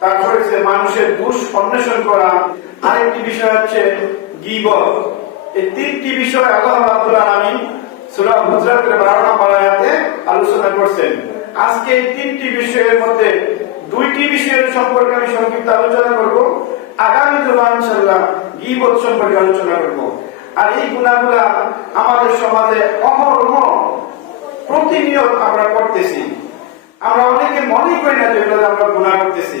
তারপরে হচ্ছে মানুষের দোষ অন্বেষণ করা, আরেকটি বিষয় হচ্ছে গীবত। এই তিনটি বিষয় আল্লাহ সূরা হুজরাতের 12 নম্বর আয়াতে আলোচনা করছেন। আজকে এই তিনটি বিষয়ের মধ্যে দুইটি বিষয়ের সম্পর্কে আমি সংক্ষিপ্ত আলোচনা করব। আগামী জুমা ইনশাআল্লাহ গীবত সম্পর্কে আলোচনা করব। আর এই গুণাগুলা আমাদের সমাজে অহরহ প্রতিনিয়ত আমরা করতেছি। আমরা অনেকে মনে করি না যেগুলো আমরা গুণা করতেছি।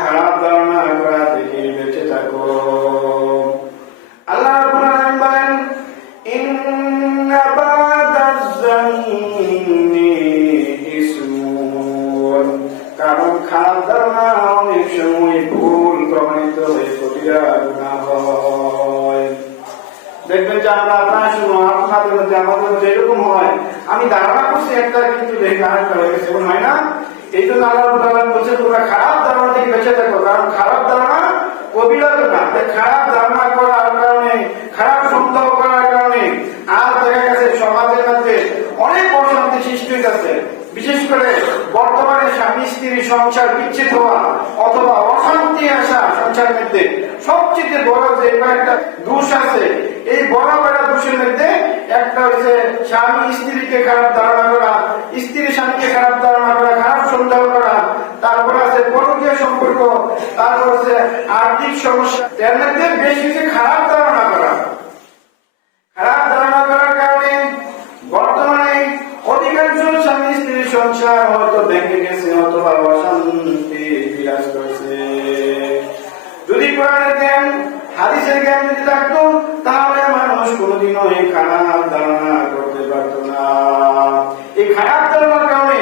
আমি ধারণা করছি একটা কিন্তু আরেকটা হয়ে না। এই জন্য আল্লাহ বলছে তোমরা খারাপ ধারণা থেকে বেঁচে থাকো, কারণ খারাপ ধারণা কবিরা গুনাহ তাই খারাপ ধারণা করার কারণে, খারাপ সন্দেহ করার কারণে আর দেখা গেছে সমাজের মধ্যে অনেক অশান্তি সৃষ্টি হয়েছে বিশেষ করে বর্তমানে স্বামী, স্ত্রী, সংসার বিচ্ছেদ হওয়া অথবা অশান্তি আসা সংসারের মধ্যে সবচেয়ে বড় যে একটা দোষ আছে, এই বড় বড় দোষের মধ্যে একটা হচ্ছে স্বামী স্ত্রীকে খারাপ ধারণা করা, স্ত্রী স্বামীকে খারাপ ধারণা করা, খারাপ সন্দেহ করা। তারপর আছে পরকীয় সম্পর্ক, তারপর হচ্ছে আর্থিক সমস্যা। এর মধ্যে বেশি যে খারাপ ধারণা করা। খারাপ ধারণা করার কারণে বর্তমানে অধিকাংশ স্বামী স্ত্রীর সংসার হয়তো ভেঙে গেছে অথবা অশান্তি বিরাজ করছে। যদি কোরআনের জ্ঞান, হাদিসের জ্ঞান যদি থাকতো, তাহলে মানুষ কোনোদিনও এই খারাপ ধারণা করতে পারত না। এই খারাপ ধারণার কারণে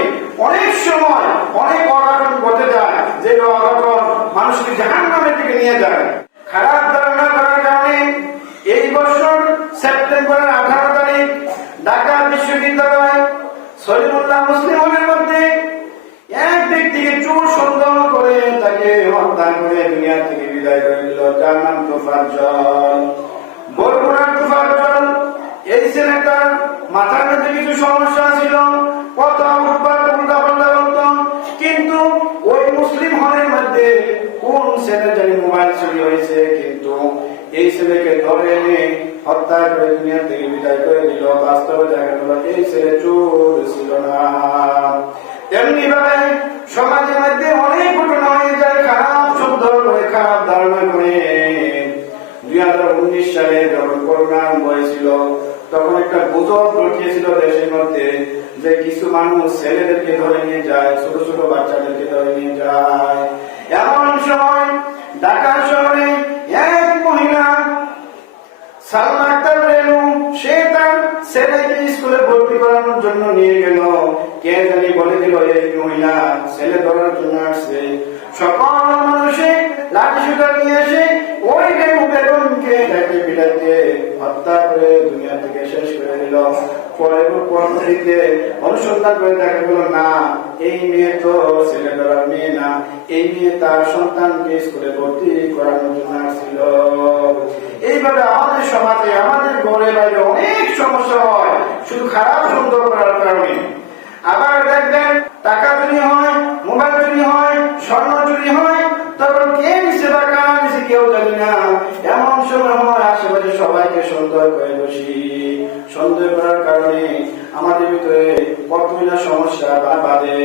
অনেক সময় অনেক অঘটন ঘটে যায় যে অঘটন মানুষকে জাহান নামের দিকে নিয়ে যায়। খারাপ ধারণা করার কারণে এই বছর সেপ্টেম্বরের আঠারো তারিখ ঢাকা বিশ্ববিদ্যালয় শহীদুল্লাহ মুসলিম হলের মধ্যে এক ব্যক্তিকে চোর সন্দেহ করে তাকে হত্যা করে দুনিয়া থেকে বিদায় করে দিল। যার নাম তোফাজ্জল বরগুনা ছেলেটার মাথার মধ্যে কিছু সমস্যা ছিল বলতো কিন্তু ওই মুসলিম হলের মধ্যে কোন ছেলে জানি মোবাইল চুরি হয়েছে, কিন্তু এই ছেলেকে ধরে এনে হত্যা করে দুনিয়া থেকে বিদায় করে দিল। বাস্তবে দেখা গেল, এই ছেলে চোর ছিল না। তেমনি ভাবে সমাজের মধ্যে অনেক ঘটনা হয়ে যায়, খারাপ শব্দ করে, খারাপ ধারণা করে। দুই হাজার উনিশ সালে যখন করোনা আরম্ভ হয়েছিল তখন একটা গুজব রটিয়েছিল দেশের মধ্যে যে কিছু মানুষ ছেলেদেরকে ধরে নিয়ে যায়, ছোট ছোট বাচ্চাদেরকে ধরে নিয়ে যায়। এমন সময় ঢাকা শহরে এক মহিলা, সালমা আক্তার রেনু সে তার ছেলেকে স্কুলে ভর্তি করানোর জন্য নিয়ে গেল। কে জানি বলে দিল এই মহিলা, ছেলে ধরার জন্য আসছে সকল মানুষে লাঠি সুতা নিয়ে এসে ওই রেনু বেগমকে ডাকে পিটাইতে হত্যা করে দুনিয়া থেকে শেষ করে দিল পরে পরবর্তীতে অনুসন্ধান করে দেখা গেল না, এই মেয়ে তো ছেলে ধরার মেয়ে না। এই মেয়ে তার সন্তানকে স্কুলে ভর্তি করানোর জন্য আসছিল। এইভাবে আমাদের সমাজে, আমাদের ঘরে বাইরে অনেক সমস্যা হয়। শুধু খারাপ সুন্দর করার কারণে। আবার দেখবেন, টাকা চুরি হয়, মোবাইল চুরি হয়, স্বর্ণ চুরি হয়। তখন কে নিচে টাকা নিচে কেউ জানি না। এমন সময় হয় সবাইকে সন্দেহ করে বসি। সন্দেহ করার কারণে আমাদের ভিতরে কতগুলো সমস্যা বা বাদে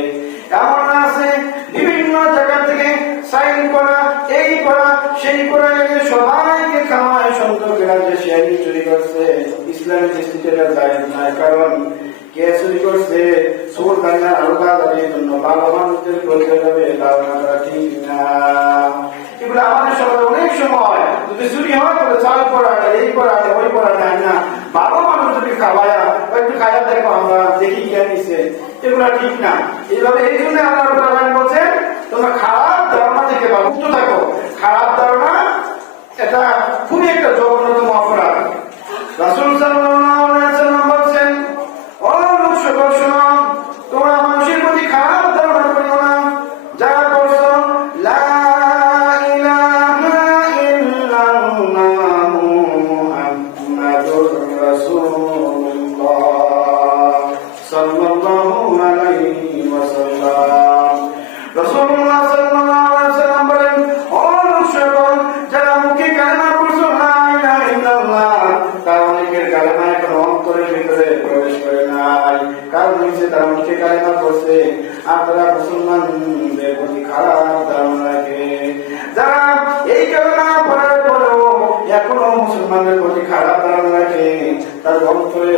এমন আছে, বিভিন্ন জায়গা থেকে সাইন করা, এই করা, সেই করা এনে সবাইকে খাওয়ায় সন্দেহ করা যে সে চুরি করছে ইসলামিক দৃষ্টিতে জায়েজ নয় কারণ কে চুরি করছে, চোর কান্না আলাদা দাঁড়িয়ে জন্য ভালো মানুষদের করতে হবে ধারণা করা ঠিক না। এগুলো আমাদের অনেক সময় যদি চুরি হয়, তাহলে চাল এই ওই না। মানুষ যদি খাওয়ায়া একটু খাওয়া দেখো আমরা, দেখি কে ঠিক না। এইভাবে এই জন্য আল্লাহ তোমরা খারাপ ধারণা থেকে বা মুক্ত থাকো। খারাপ ধারণা, এটা খুবই একটা জঘন্যতম অপরাধ। রাসূল সাল্লাল্লাহু তারা মুসলমানদের প্রতি খারাপ ধারণা রাখে যারা এই কারণে পড়ার পরেও এখনও মুসলমানদের প্রতি খারাপ ধারণা রাখে, তার অন্তরে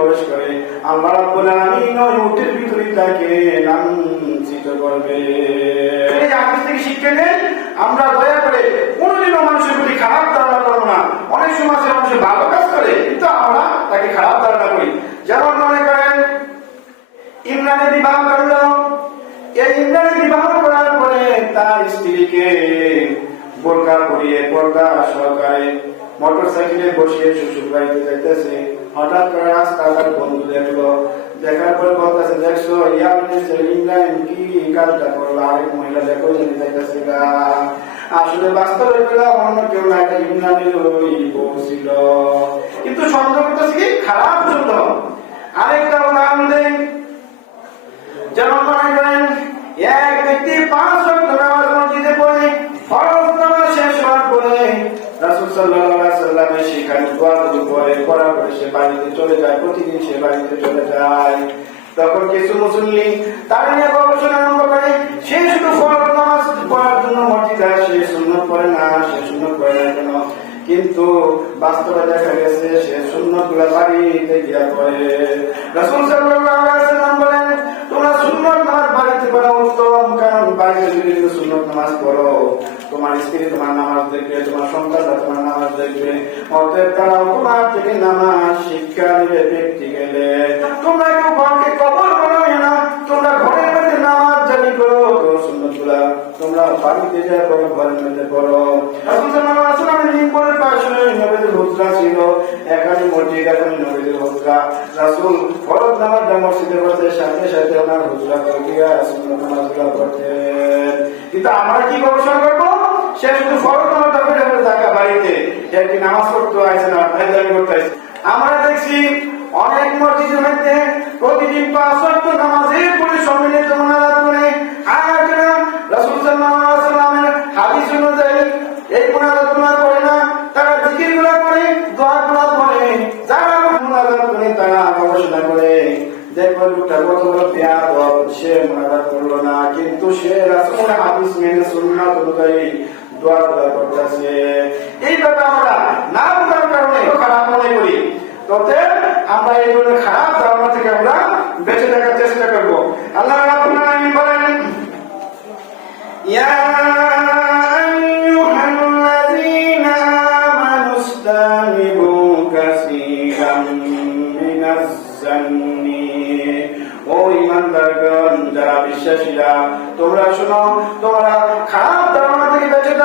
প্রবেশ করে। আল্লাহ রাব্বুল আলামিন ওই উটের ভিতরে তাকে লাঞ্ছিত করবে। এই হাদিস থেকে শিক্ষা নেই আমরা দয়া করে কোনোদিনও মানুষের প্রতি খারাপ ধারণা করব না। অনেক আছে মানুষের ভালো কাজ করে, কিন্তু আমরা তাকে খারাপ ধারণা করি। যেমন মনে করেন, ইমরানের বিবাহ করল এই ইমরানের বিবাহ করার পরে তার স্ত্রীকে বোরকা পরিয়ে পর্দা সহকারে মোটর সাইকেলে বসে শ্বশুর বাড়িতে যাইতেছে। হঠাৎ করে রাস্তায় তার বন্ধু দেখল দেখার পরে বলতেছে, দেখছ ইয়ামিনে ছেলে ইব্রাহিম কি কাজটা করল? আরেক মহিলা দেখো জানি যাইতেছে গা। আসলে বাস্তবে পেলাম অন্য কেউ না, এটা ইব্রাহিমের ওই বউ ছিল। কিন্তু করতেছে কি? খারাপ জন্য আরেকটা উদাহরণ দেই যেমন মনে করেন, এক ব্যক্তি পাঁচ ওয়াক্ত নামাজ মসজিদে পড়ে, ফরজ নামাজ শেষ হওয়ার পরে রাসূল আলাইহি সাল্লামের সেখানে করে সে বাড়িতে চলে যায়, প্রতিদিন সে বাড়িতে চলে যায়। তখন কিছু মুসল্লি তার নিয়ে গবেষণা আরম্ভ করে, সে শুধু ফরজ নামাজ পড়ার জন্য মসজিদে আসে, সুন্নত পড়ে না, সে সুন্নত পড়ে না কেন? কিন্তু বাস্তবে দেখা গেছে, সে সুন্নতগুলা বাড়িতে গিয়া পড়ে। রাসূল সাল্লাল্লাহু দেখবে, তোমার সন্তানরা তোমার নামাজ দেখবে। অতএব তারা তোমার থেকে নামাজ শিক্ষা নেবে ব্যক্তি গেলে। তোমরা কেউ ঘরকে কবর বানাবে না। তোমরা ঘরের মধ্যে নামাজ জানি করো ছিল। সাথে সাথে কিন্তু আমরা কি গবেষণা করব? সে শুধু ফরজ নামাজটা পড়ে পড়ে থাকা বাড়িতে সে কি নামাজ পড়তে আসে না ফাইজলামি করতে আসে আমরা দেখছি অনেক মসজিদের মধ্যে প্রতিদিন পাঁচ ওয়াক্ত নামাজের পরে সম্মিলিত মোনাজাত করে। আর রাসূল সাল্লাল্লাহু আলাইহি হাদিস অনুযায়ী, এই মোনাজাতগুলো করে না, তারা জিকিরগুলো করে দোয়াগুলো করে। যারা মোনাজাত করে, তারা গবেষণা করে। দেখব লোকটা কত বড় পেয়ার সে মোনাজাত করল না, কিন্তু সে রাসূলের হাদিস মেনে সুন্নাত অনুযায়ী বেঁচে থাকার চেষ্টা করব। আল্লাহ রাব্বুল আলামিন বলেন, ইয়া ও যারা বিশ্বাসীরা, তোমরা শোনো, তোমরা খারাপ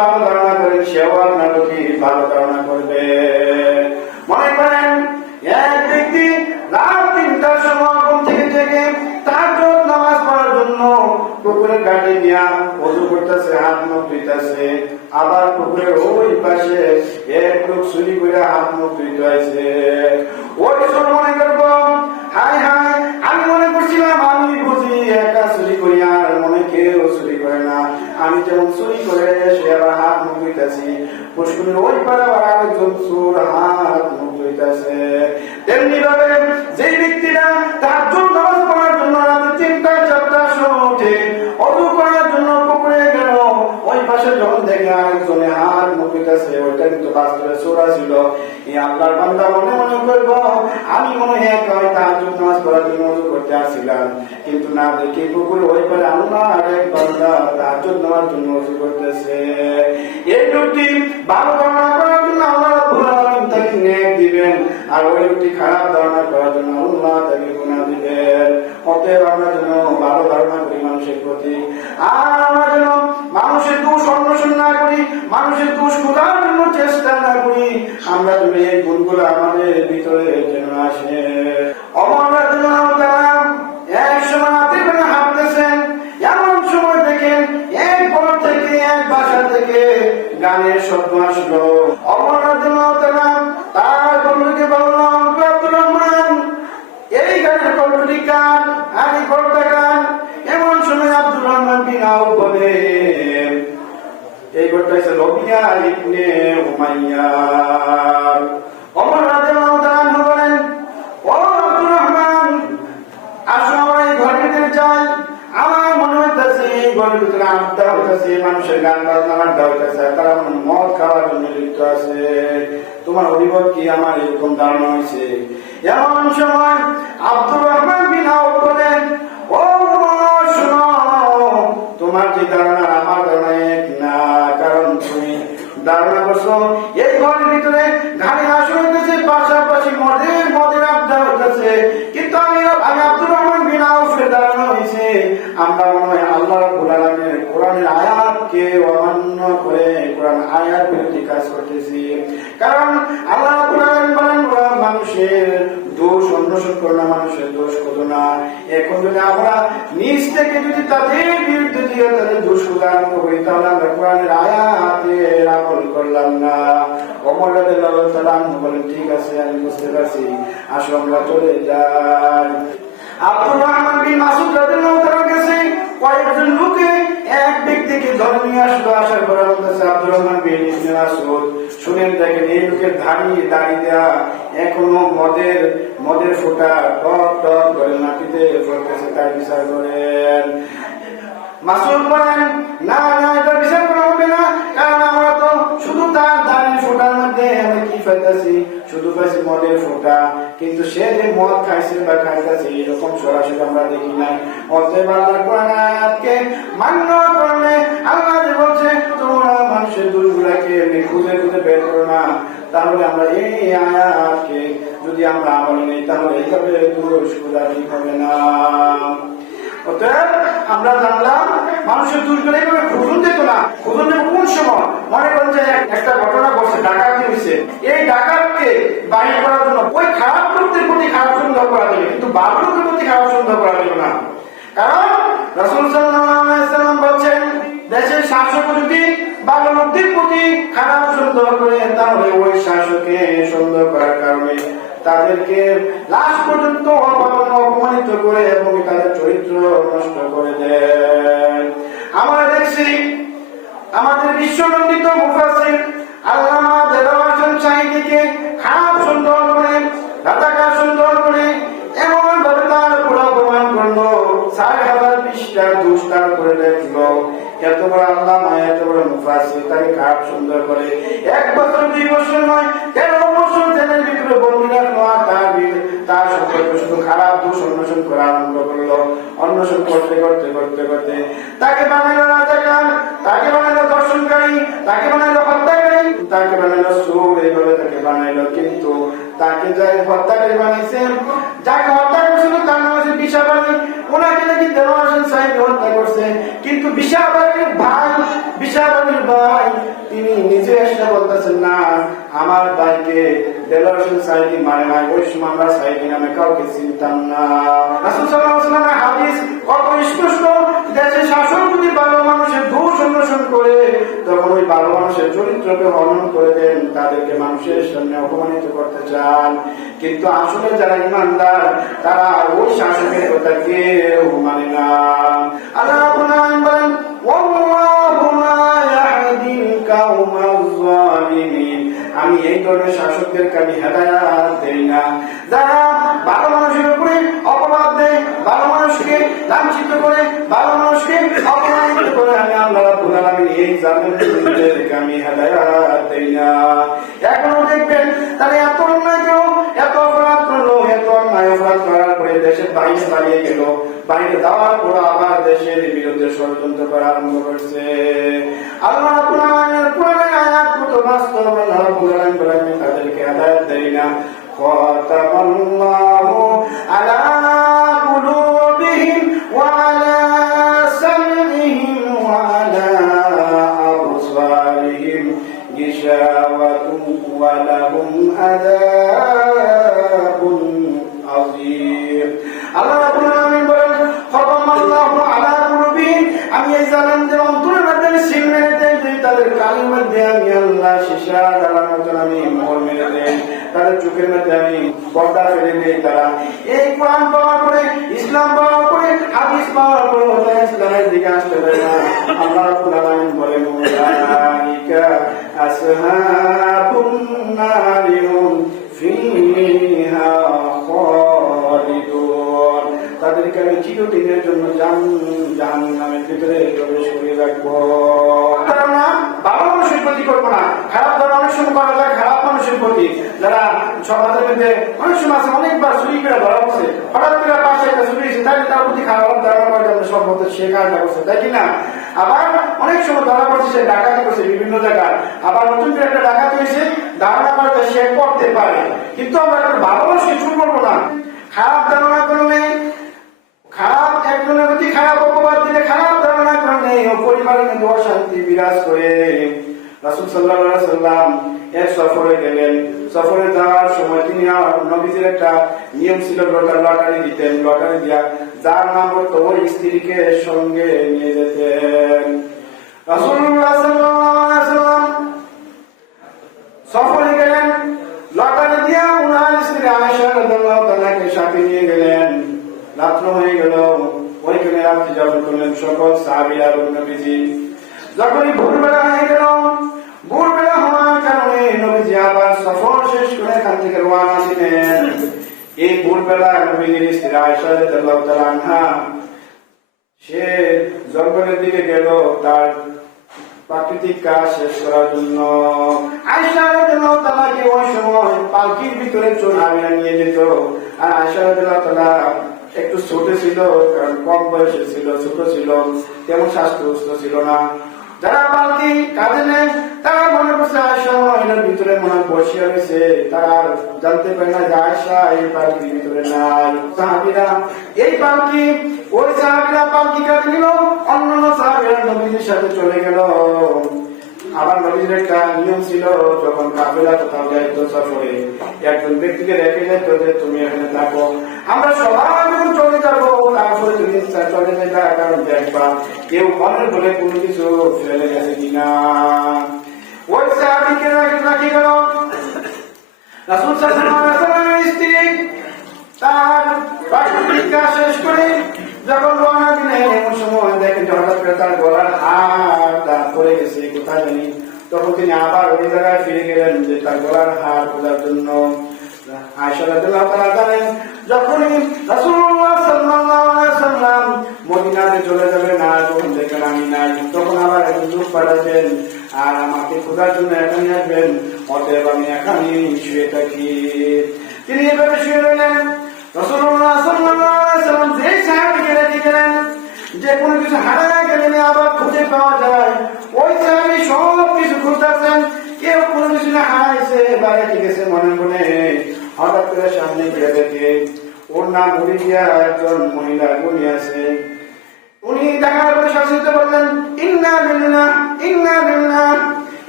ভালো ধারণা করেন সেও আপনার প্রতি ভালো ধারণা করবে। মনে করেন, এক ব্যক্তি রাত তিনটার সময় থেকে জেগে তার নামাজ পড়ার জন্য পুকুরের ঘাটে নিয়া অজু করতেছে, হাত মুখ ধুইতেছে, আবার পুকুরের ওই পাশে এক লোক চুরি করে হাত মুখ ধুইতে কিন্তু আমি মনে হয় নামাজ পড়ার জন্য করতে আসছিলাম কিন্তু না দেখি পুকুরে ওই পারে আল্লাহ আরেক বান্দা জন্য নামাজ জন্য অজু করতেছে। এই লোকটি ভালো ধারণা করার জন্য আল্লাহ তাকে ন্যায় দিবেন আর ওই লোকটি খারাপ ধারণা করার জন্য আল্লাহ তাকে গুনাহ দিবেন। অতএব আমরা যেন ভালো ধারণা করি মানুষের প্রতি। আর আমরা যেন মানুষের দোষ অন্বেষণ না করি, মানুষের দোষ খোঁজার জন্য চেষ্টা না করি, আমরা যেন এই গুণগুলো আমাদের ভিতরে যেন আসে। অমর তাআলা এক সময় হাতে করে হাঁটতেছেন, এমন সময় দেখেন এক ঘর থেকে এক বাসা থেকে গানের শব্দ আসলো। অমর তাআলা তার বন্ধুকে বললাম আব্দুর রহমান, এই গানের কণ্ঠটি কান আর এই ঘরটা কান এমন সময় আব্দুর রহমান বিন আউফ বলে, এই ঘরটা হচ্ছে রবিয়া ইবনে উমাইয়া। অমর রাদিয়াল্লাহু তাআলা বলেন, ও আব্দুর রহমান, আসো আমরা এই ঘরের ভিতরে যাই। আমার মনে হইতেছে এই ঘরের ভিতরে আড্ডা হইতেছে, মানুষের গান বাজনা, আড্ডা হইতেছে তারা মদ খাওয়ার জন্য লিপ্ত আছে। তোমার অভিভাবক কি আমার এরকম ধারণা হয়েছে। এমন সময় আব্দুর রহমান বিন বলেন, ও তোমার যে ধারণা আমার ধারণা এক না, কারণ তুমি ধারণা করছ, এই ঘরের ভিতরে ঘাড়ি আসন হইতেছে, পাশাপাশি মদের মদের আড্ডা হইতেছে। কিন্তু আমি আমি আব্দুর রহমান বিন আউফের ধারণা হয়েছে আমরা মনে হয় আল্লাহ রাব্বুল আলামিনের কোরআনের আয়াতকে অমান্য করে কোরআন আয়াত বিরোধী কাজ করতেছি। কারণ আল্লাহ আলামিন বলেন মানুষের দোষ অন্বেষণ করো না, মানুষের দোষ করো না। এখন যদি আমরা নিজ থেকে যদি তাদের বিরুদ্ধে দিয়ে তাদের দোষ আরম্ভ করি, তাহলে আমরা কোরআনের আয়াতে আমল করলাম না। অমর বলেন, ঠিক আছে, আমি বুঝতে পারছি। আসো, আমরা চলে যাই। আব্দুর রহমান বিন মাসুদ রাদিয়াল্লাহু কাছে কয়েকজন লোকে এক ব্যক্তিকে ধরে নিয়ে আসলো, আসার পরে বলতেছে, আব্দুর রহমান বিন ইবনে মাসুদ, শুনেন দেখেন এই লোকের দাঁড়িয়ে দাঁড়িয়ে দেওয়া এখনও মদের মদের ফোঁটা টপ টপ করে মাটিতে পড়তেছে তার বিচার করেন। মাসুদ বলেন, না না, এটা বিচার করা হবে না, কারণ আমরা তো শুধু পাইতেছি শুধু পাইছি মদের ফোঁটা কিন্তু সে যে মদ খাইছে বা খাইতেছে, এরকম সরাসরি আমরা দেখি নাই। অতএব আল্লাহ কোরআন আয়াতকে মান্য করলে আল্লাহ বলছে, তোমরা মানুষের দোষগুলাকে এমনি খুঁজে খুঁজে বের করো না। তাহলে আমরা এই আয়াতকে যদি আমরা আমলে নেই, তাহলে এইভাবে দোষ খোঁজা ঠিক হবে না। অতএব আমরা জানলাম, মানুষের দুর্গুলো এইভাবে খুঁজুন যেত না। খুঁজুন কোন সময়? মনে করেন যে একটা ঘটনা ঘটছে, ডাকাতি হয়েছে। এই ডাকাতকে বাহির করার জন্য, ওই খারাপ লোকদের প্রতি খারাপ সুন্দর করা যাবে কিন্তু ভালো লোকের প্রতি খারাপ সুন্দর করা যাবে না। কারণ রসুল সাল্লাম বলছেন, দেশের শাসক যদি ভালো লোকদের প্রতি খারাপ সুন্দর করে, তাহলে ওই শাসককে সুন্দর করার কারণে তাদেরকে লাস্ট পর্যন্ত অপমানিত করে এবং তাদের চরিত্র নষ্ট করে দেন আমরা দেখছি আমাদের বিশ্বনন্দিত আল্লামা খারাপ সুন্দর করে সুন্দর করে এমন ভাবে তার অপমান করল সাড়ে হাজার পৃষ্ঠার দুষ তার উপরে দেখল। এত বড় আল্লামা এত বড় মুফাসির তাকে খারাপ সুন্দর করে। এক বছর দুই বছর নয়, তেরো ভিতরে বন্দি রাখল তার তার সম্পর্কে শুধু খারাপ দোষ অন্বেষণ করা আরম্ভ করল। অন্বেষণ করতে করতে করতে করতে তাকে বানাইলো রাজাকার, তাকে বানাইলো দর্শনকারী, তাকে বানাইলো হত্যাকারী, তাকে বানাইলো সুর এইভাবে তাকে বানাইলো কিন্তু তাকে যাকে হত্যাকারী বানাইছে যাকে হত্যা করেছিল তার নাম হচ্ছে বিশাবাড়ি ওনাকে নাকি দেওয়া হোসেন সাহেব হত্যা করছে। কিন্তু বিশাবাড়ির ভাই বিশাবাড়ির ভাই তিনি নিজে এসে বলতেছেন, না, আমার ভাইকে সাহেব মানে ওই সাহেব নামে কাউকে না। মানুষের তাদেরকে মানুষের সামনে অপমানিত করতে চান। কিন্তু আসলে যারা ইমানদার, তারা ওই শাসকের কথা কেউ মানে না। আমি এই ধরনের শাসকদেরকে আমি হেদায়াত দেই না। যারা ভালো মানুষের উপরে অপবাদ দেয়, ভালো মানুষকে লাঞ্ছিত করে, ভালো মানুষকে অপমানিত করে, আমি আল্লাহ রাব্বুল আলামিন এই জালিমদেরকে আমি হেদায়াত দেই না। এখনও দেখবেন, তারা এত অন্যায় করল এত অপরাধ করল, এত অন্যায় অপরাধ করার পরে দেশের বাইরে পালিয়ে গেল। বাইরে যাওয়ার পর আবার দেশের বিরুদ্ধে ষড়যন্ত্র করা আরম্ভ করছে। আল্লাহ خاتم الله দেই তারা এই কোরআন পাওয়ার পরে, ইসলাম তাদেরকে আমি চিরদিনের জন্য জান জাহান নামের ভিতরে প্রবেশ করে রাখব। আমরা ভালো মানুষের ক্ষতি করব না। খারাপ করা যায় খারাপ মানুষের প্রতি যারা সমাজের মধ্যে অনেক সময় আছে, অনেকবার চুরি করে ধরা পড়ছে, হঠাৎ করে পাশে একটা চুরি হয়েছে তাই তার প্রতি খারাপ ধারণা করে আমরা সব মতো সে কাজটা করছে, তাই কি না? আবার অনেক সময় ধরা পড়ছে, সে ডাকাতি করছে বিভিন্ন জায়গায়, আবার নতুন করে একটা ডাকাতি হয়েছে, ধারণা করে সে করতে পারে। কিন্তু আমরা একটা ভালো মানুষকে চুর করব না। খারাপ ধারণা করলে খারাপ একজনের প্রতি খারাপ অপবাদ দিলে খারাপ ধারণা কারণে ও পরিবারের মধ্যে অশান্তি বিরাজ করে। রাসুল সাল্লাহ সাল্লাম এক সফরে গেলেন। সফরে যাওয়ার সময় তিনি আর নবীজির একটা নিয়ম ছিল, লটারি দিতেন, লটারি দিয়া যার নাম হতো ওই স্ত্রীকে সঙ্গে নিয়ে যেতেন। সফরে গেলেন। লটারি দিয়া উনার স্ত্রী আয়েশা রাদিয়াল্লাহু সাথে নিয়ে গেলেন। রাত্র হয়ে গেল, ওইখানে রাত্রি যাপন করলেন সকল এবং নবীজি। যখনই ভোরবেলা হয়ে গেল, ভোরবেলা হওয়ার কারণে নবীজি আবার সফর শেষ করে এখান থেকে রওনা ছিলেন এই ভোরবেলা নবীজির স্ত্রী আয়েশা রাদিয়াল্লাহু সে জঙ্গলের দিকে গেল, তার প্রাকৃতিক কাজ শেষ করার জন্য। আয়সা রাদিয়াল্লাহু তাআলাকে ওই সময় পালকির ভিতরে চোরাবিয়া নিয়ে যেত। আর আয়সা রাদিয়াল্লাহু তাআলা একটু ছোট ছিল, কারণ কম বয়সে ছিল, ছোট ছিল, তেমন স্বাস্থ্য ছিল না। যারা পালকি কাজে নেয়, তারা মনে করছে আয়সা মহিলার ভিতরে মনে বসিয়া তারা জানতে পারে না যে আয়সা এই ভিতরে নাই। সাহাবিরা এই ওই সাহাবিরা কাজে নিল, অন্যান্য সাহাবিরা নবীজির সাথে চলে গেল। একটা নিয়ম ছিল, যখন কোথাও একজন ব্যক্তিকে রেখে যাইতো যে তুমি এখানে থাকো। আমরা যখন চলে যাব, তারপরে তুমি চলে যাইবা কারণ দেখবা, কেউ মনের বলে কোনো কিছু ফেলে গেছে কিনা। ওই সাহাবিকে রাখি গেল। রাসূল সাল্লাল্লাহু স্ত্রী তার প্রাকৃতিক শেষ করে যখন রওনা দিলেন এমন সময় দেখেন হঠাৎ করে তার গলার হার তার পড়ে গেছে, কোথায় জানি। তখন তিনি আবার ওই জায়গায় ফিরে গেলেন যে তার গলার হার খোঁজার জন্য। আয়েশা রাদিয়াল্লাহু তাআলা জানেন যখনই রাসূলুল্লাহ সাল্লাল্লাহু আলাইহি ওয়াসাল্লাম মদিনাতে চলে যাবেন আর যখন দেখেন আমি নাই, তখন আবার একজন লোক পাঠাবেন আর আমাকে খোঁজার জন্য এখানে আসবেন, অতএব আমি এখানেই শুয়ে থাকি। তিনি এভাবে শুয়ে রইলেন। রাসূলুল্লাহ সাল্লাল্লাহু আলাইহি ওয়াসাল্লাম যে সাহাবীকে রেখে যে কোনো কিছু হারায় গেলে আবার খুঁজে পাওয়া যায়, ওই সাহাবী সব কিছু খুঁজতেছেন কেউ কোনো কিছু না হারাইছে বা রেখে গেছে মনে মনে। হঠাৎ করে সামনে গিয়ে দেখে ওর নাম ঘুরে গিয়া একজন মহিলা গুণি আছে। উনি দেখার পরে শাসিত বললেন, ইন্না বিল্লাহ ইন্না বিল্লাহ।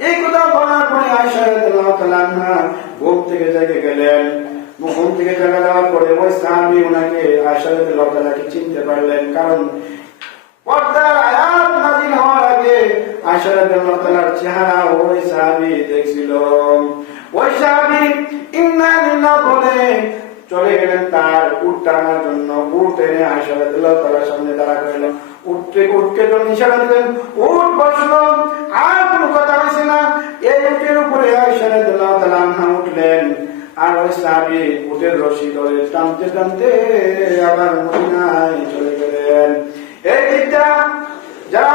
এই কথা বলার পরে রাদিয়াল্লাহু তাআলা ঘুম থেকে জেগে গেলেন। ঘুম থেকে জেগে যাওয়ার পরে ওই সাহাবী ওনাকে আয়েশা রাদিয়াল্লাহু তাআলাকে চিনতে পারলেন, কারণ পর্দার আয়াত নাযিল হওয়ার আগে আয়েশা রাদিয়াল্লাহু তাআলার চেহারা ওই সাহাবী দেখছিল। ওই সাহাবী চলে গেলেন তার টানার জন্য। এনে তাআলার সামনে দাঁড়া উঠতে যখন ইশারা দিলেন বসল, আর কথা হয়েছে না। এই উপরে আনহা উঠলেন। আর ওই সাহাবী উটের রশি ধরে টানতে টানতে আবার মদিনায় চলে গেলেন। এই দিকটা যারা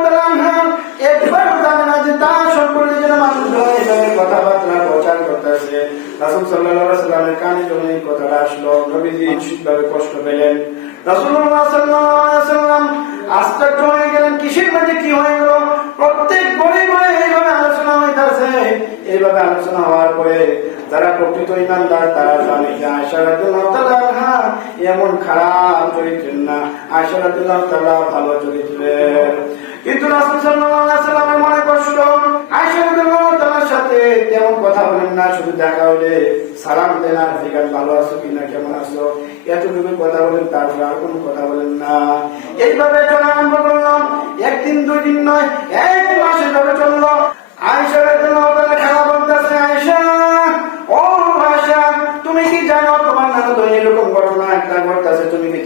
রাসূল সাল্লাল্লাহু সাল্লামের কানে যখন এই কথাটা আসলো, নবীজি নিশ্চিতভাবে কষ্ট পেলেন। রাসূলুল্লাহ সাল্লাল্লাহু আলাইহি সাল্লাম আশ্চর্য হয়ে গেলেন, কিসের মধ্যে কি হয়ে গেল? প্রত্যেক বই বই এইভাবে আলোচনা হইতাছে এইভাবে আলোচনা হওয়ার পরে যারা প্রকৃত ইমানদার, তারা জানে যে আয়সা তাআলা এমন খারাপ চরিত্রের না। আয়সা রাদিয়াল্লাহু তাআলা ভালো চরিত্রের। কিন্তু রাসূল সাল্লাল্লাহু আলাইহি সাল্লামের মনে কষ্ট। আয়সা রাদিয়াল্লাহু সাথে তেমন কথা বলেন না, শুধু দেখা হলে সালাম দেন আর ভালো আছো কিনা কেমন আছো? এতটুকু কথা বলেন, তারপরে আর কোনো কথা বলেন না। এইভাবে চলা আরম্ভ করলাম। একদিন, দুই দিন নয়, এক মাসে চলে চলল। আয়সার জন্য তারা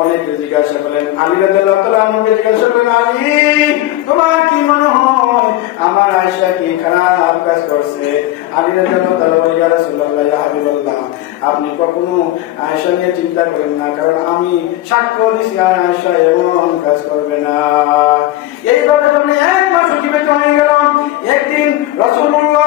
অনেকে জিজ্ঞাসা করলেন, আলী রাদিয়াল্লাহু জিজ্ঞাসা করলেন, আলী, তোমার কি মনে হয় আমার আয়েশা কি খারাপ কাজ করছে? আলী হাবিবাল্লাহ, আপনি কখনো আয়েশা নিয়ে চিন্তা করেন না, কারণ আমি সাক্ষ্য দিছি, আর আয়েশা এমন কাজ করবে না। এইভাবে যখন এক মাস অতিবাহিত হয়ে গেল, একদিন রাসূলুল্লাহ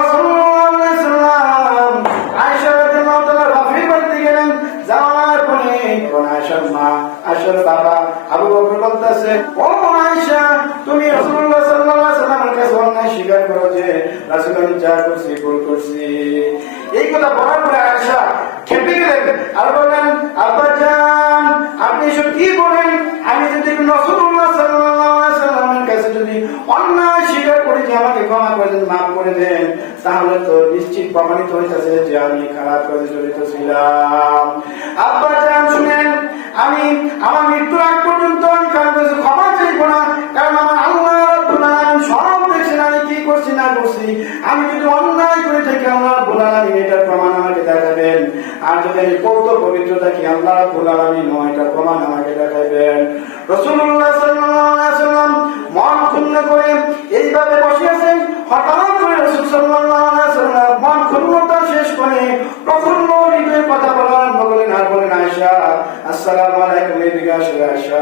আয়েশার বাবা আবু বকর বলতেছে, ও আয়েশা, তুমি রাসূলুল্লাহ সাল্লাল্লাহু আলাইহি সাল্লামের কাছে স্বীকার করো যে রাসূল আমি যা করছি, ভুল করছি। এই কথা বলার পরে আয়েশা খেপে গেলেন। আর বললেন, আব্বা আপনি এসব কি বলেন? আমি যদি রাসূলুল্লাহ সাল্লাল্লাহু আলাইহি সাল্লামের কাছে যদি অন্যায় স্বীকার করি, যে আমাকে ক্ষমা করে দেন, মাফ করে দেন তাহলে তো নিশ্চিত প্রমাণিত হইতেছে যে আমি খারাপ কাজে জড়িত ছিলাম। আব্বা জান, শুনেন, আমি, আমার মৃত্যুর আগ পর্যন্ত আমি কারও কাছে ক্ষমা চাইব না, কারণ আমার আল্লাহ আলামিন সব দেখছেন আমি কি করছি না করছি? আমি যদি অন্যায় করে থাকি আল্লাহ রাব্বুল আলামিন এটার প্রমাণ আমাকে দেখাবেন। আর যদি আমি কৌত পবিত্র থাকি আল্লাহ রাব্বুল আলামিন এটার প্রমাণ আমাকে দেখাবেন আলাইহি সাল্লাম মন ক্ষুণ্ণ করে এইভাবে বসে হঠাৎ করে রাসূল মন ক্ষুণ্ণতা শেষ করে প্রফুল্ল হৃদয়ে কথা বলা আরম্ভ করলেন। আর বলেন, আয়েশা, আসসালামু আলাইকুম, এদিকে আসো, আয়েশা।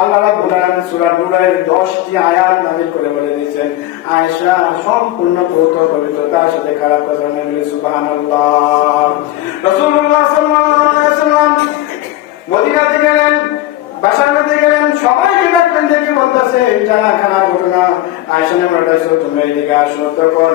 আল্লাহ রাব্বুল আলামিন সূরা নূরের 10টি আয়াত নাযিল করে বলে দিয়েছেন, আয়েশা সম্পূর্ণ পবিত্র পবিত্র সাথে খারাপ কথা নেই সুবহানাল্লাহ। রাসূলুল্লাহ সাল্লাল্লাহু আলাইহি সাল্লাম মদিনাতে গেলেন বাসার মধ্যে গেলেন, সবাইকে ডাকলেন দেখে বলতেছে যারা খারাপ ঘটনা। আয়সানে ঘটাইছো তুমি এদিকে আসো, তখন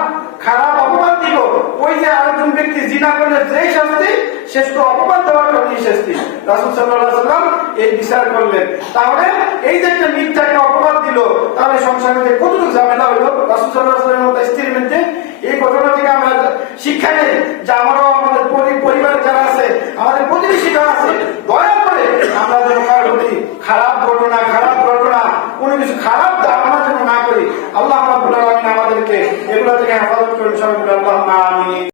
খারাপ অপবাদ দিল ওই যে আরেকজন ব্যক্তি জিনা করলে যেই শাস্তি, শেষ তো অপবাদ দেওয়ার কারণে শাস্তি। রাসুল সাল্লাহ সাল্লাম এই বিচার করলেন। তাহলে এই যে একটা মিথ্যাকে অপবাদ দিল, তাহলে মধ্যে কতটুকু ঝামেলা হইল, রাসুল সাল্লাহ সাল্লামের মতো স্ত্রীর মধ্যে এই ঘটনা থেকে আমরা শিক্ষা নেই যে আমরাও আমাদের পরি- পরিবারে যারা আছে, আমাদের প্রতিবেশী যারা আছে, দয়া করে আমরা যেন কারোর প্রতি খারাপ ঘটনা খারাপ ঘটনা কোনো কিছু খারাপ ধারণা যেন না করি, আল্লাহ আমাদেরকে এগুলো থেকে হেফাজত করেন, সবাই আল্লাহ